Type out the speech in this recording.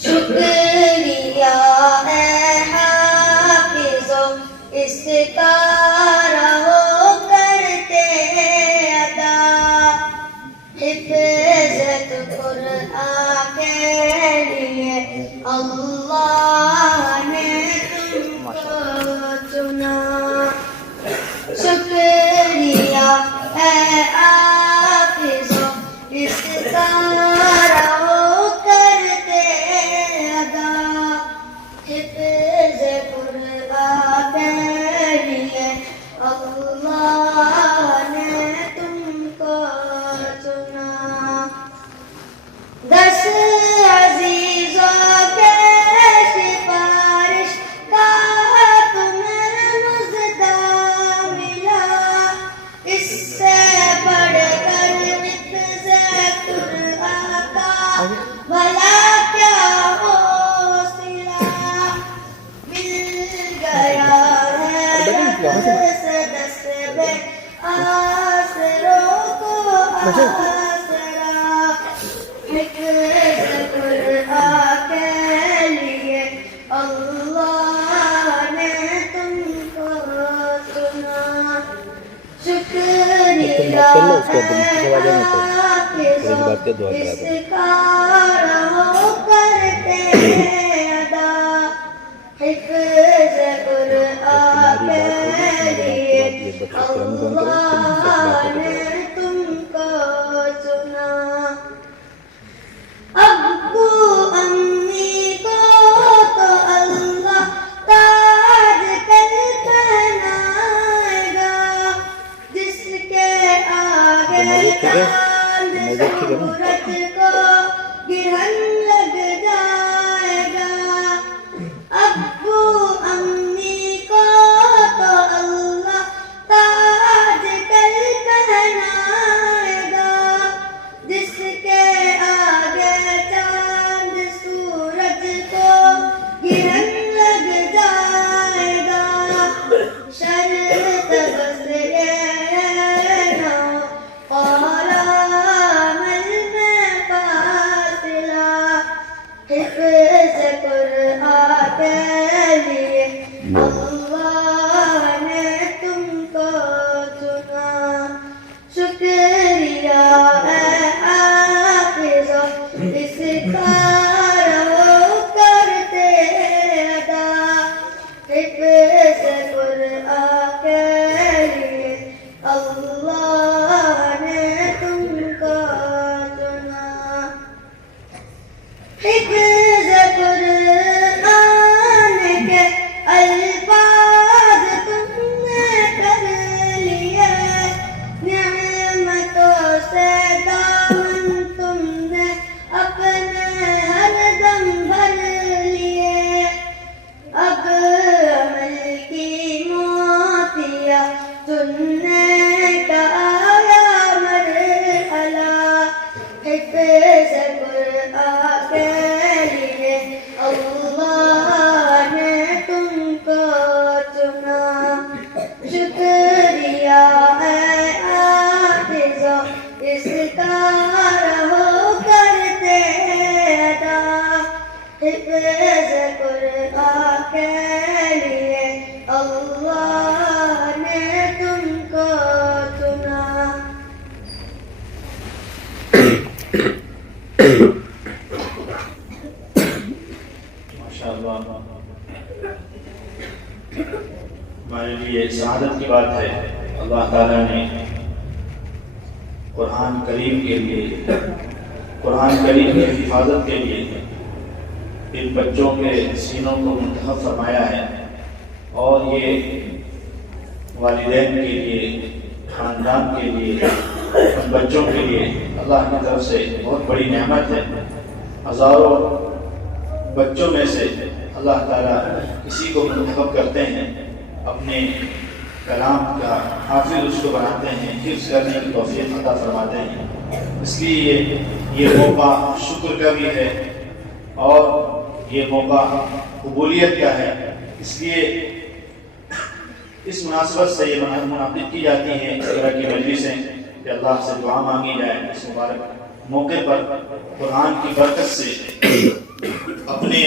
شکریہ اے حافظو اس کا رہو کرتے ادا حفظ قرآن کے لیے اللہ نے تم کو چنا شکریہ اے حافظو اس کا رہو کرتے ادا حفظ قرآن کے لیے اللہ نے تم کو چنا دس عزیزوں کے سفارش کا تمہیں مزدہ ملا اس سے بڑھ کر حفظ قرآن کا بھلا کیا ہو سلا مل گیا ہے رب سے دس بے آسروں کو آسرا حفظ قرآن کے لیے اللہ نے تم کو چنا شکریہ اس کا رہو کرتے ادا حفظ قرآن کے لیے اللہ نے تم کو چنا ابو امی کو تو اللہ تاج کر پہنائے گا جس کے آگے چاند سورج کو گرہن لگ جائے گا ابو امی کو تو اللہ تاج کر پہنائے گا جس کے آگے چاند سورج کو گرہن لگ جائے گا شرط بس یہ نہ اور عمل میں فاصلہ حفظ قرآن کے لیے اللہ نے تم کو چنا شکریہ اے حافظو اس کا رہو کرتے ادا حفظ قرآن کے لیے اللہ نے تم کو چنا حفظ قرآن کے الفاظ تم نے کر لیے نعمتوں سے دامن تم نے اپنے ہر دم بھر لیے اب عمل کی موتیاں چننے کا آیا مرحلہ حفظ قرآن کے لیے اللہ نے تم کو چنا شکریہ اے حافظو اس کا رہو کرتے ادا حفظ قرآن کے لیے اللہ نے تم کو چنا ماشاءاللہ ہمارے لیے سعادت کی بات ہے اللہ تعالیٰ نے قرآن کریم کے لیے قرآن کریم کی حفاظت کے لیے ان بچوں کے سینوں کو منتخب فرمایا ہے اور یہ والدین کے لیے خاندان کے لیے ان بچوں کے لیے اللہ کی طرف سے بہت بڑی نعمت ہے ہزاروں بچوں میں سے اللہ تعالیٰ کسی کو منتخب کرتے ہیں اپنے کلام کا حافظ اس کو بناتے ہیں حفظ کرنے کی توفیق عطا فرماتے ہیں اس لیے یہ موقع شکر کا بھی ہے اور یہ موقع قبولیت کا ہے اس لیے اس مناسبت سے یہ منعقد کی جاتی ہیں اس طرح کی مجلسیں کہ اللہ سے دعا مانگی جائے اس مبارک موقع پر قرآن کی برکت سے اپنے